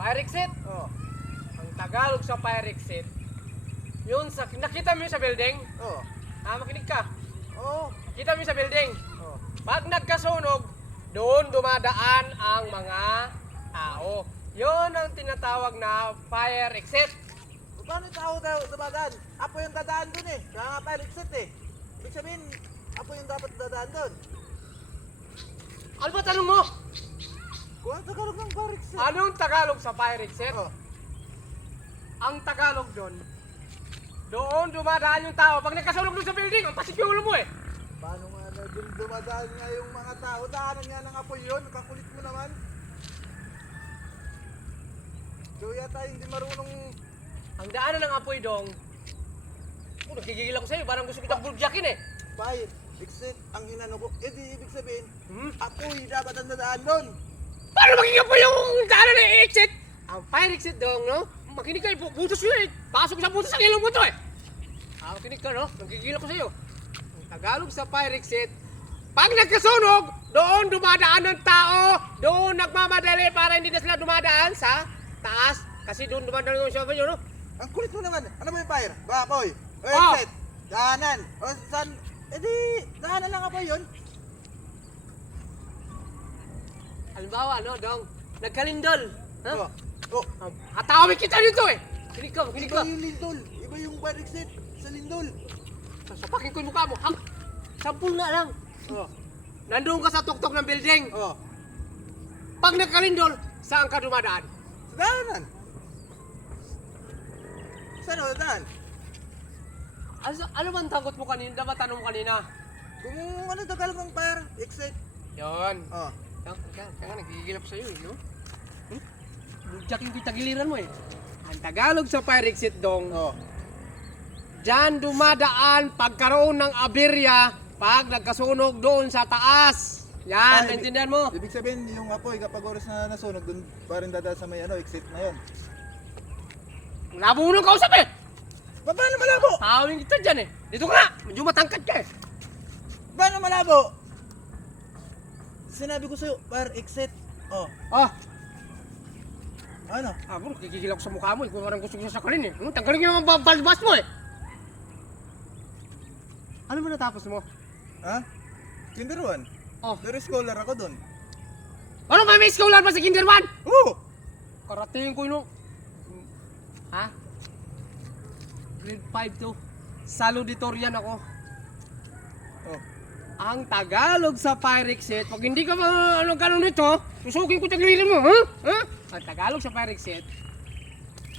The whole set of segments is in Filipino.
Fire exit? Oh. Ang Tagalog sa fire exit, yun sa, nakita mo yun sa building? Oh. Makinig ka. Oh. Kita mo yun sa building? Oh. Pag nagkasunog, doon dumadaan ang mga tao. Yun ang tinatawag na fire exit. Paano yung tao daw dumadaan? Apo yung dadaan dun eh. Kaya nga fire exit eh. Ibig sabihin, apo yung dapat dadaan dun. Ano ba tanong mo? Kung ang Tagalog ng fire exit. Anong Tagalog sa fire exit? Oh. Ang Tagalog doon, doon dumadaan yung tao. Pag nagkasunog doon sa building, ang pasik yung ulo mo eh. Paano nga na dun dumadaan nga yung mga tao? Daanan nga ng apoy yun. Kakulit mo naman. So yata hindi marunong... Ang daanan ng apoy dong, nagigigil ako sa'yo, parang gusto kitang bulgyakin eh. Fire exit ang inano ko. Eh di ibig sabihin, Hmm? apoy dapat ang dadaan dun. Paano magiging apoy yung daanan ng exit? Ang fire exit dong, no? Makinig ka, butos yun eh. Pasok sa butos sa ilong mo to eh. Makinig ka, no? Nagigil ako sa'yo. Ang Tagalog sa fire exit, pag nagkasunog, doon dumadaan ng tao, doon nagmamadali para hindi na sila dumadaan sa taas. Kasi doon dumadaan yung siya no? Ang kulit mo naman. Ano ba yung fire? Bakoy. O Oh. exit. Daanan. O saan? Eh di, daanan lang apoy yun. Halimbawa, no, dong, nagkalindol. Ha? Oh. Oh. Hatawin kita dito eh. Kinig ka, kinig Iba ka. yung lindol. Iba yung fire exit sa lindol. Sasapakin ko yung mukha mo. Hang, 10 na lang. Oh. Nandun ka sa tuktok ng building. Oh. Pag nagkalindol, saan ka dumadaan? Sa daanan. Saan o daan? Ano bang tanggot mo kanina? Dapat tanong mo kanina. Kung ano Tagalog ng fire exit. Yon. Oh. Kaya nagigilap sa'yo eh, no? Bugyak yung kitagiliran mo eh. Ang Tagalog sa fire exit dong, Oh. diyan dumadaan pagkaroon ng aberya pag nagkasunog doon sa taas. Yan, Ay, naintindihan mo? Ibig sabihin yung apoy kapag oras na nasunog dun pa rin dadaan sa may ano exit na yun. Nabunong kausap eh! Paano malabo? Tawin kita dyan eh. Dito ka nga, medyo matangkad ka eh. Paano malabo? Sinabi ko sa'yo, fire exit. Oh. Ah, Ano? bro, gigigil ako sa mukha mo eh. Kung parang gusto ko sasakalin eh. Tanggalin nyo naman balbas mo eh. Ano mo natapos mo? Ha? Kinder 1. Oh. Pero scholar ako dun. Ano ba may scholar pa sa Kinder 1? Oo! Karating ko yun. Ha? Grade 5 to. Salutatorian ako. Oh. Ang Tagalog sa fire exit, pag hindi ka ano ganun nito, susukin ko taglirin mo, ha? Ha? Ang Tagalog sa fire exit,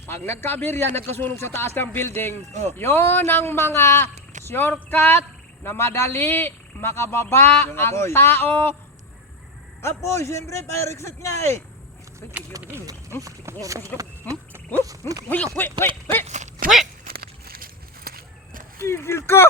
pag nagkaaberya, nagkasunog sa taas ng building, Oh. yon ang mga shortcut na madali makababa Yung ang apoy. tao. Apoy, siyempre fire exit nga eh! Wait! Tigil ka!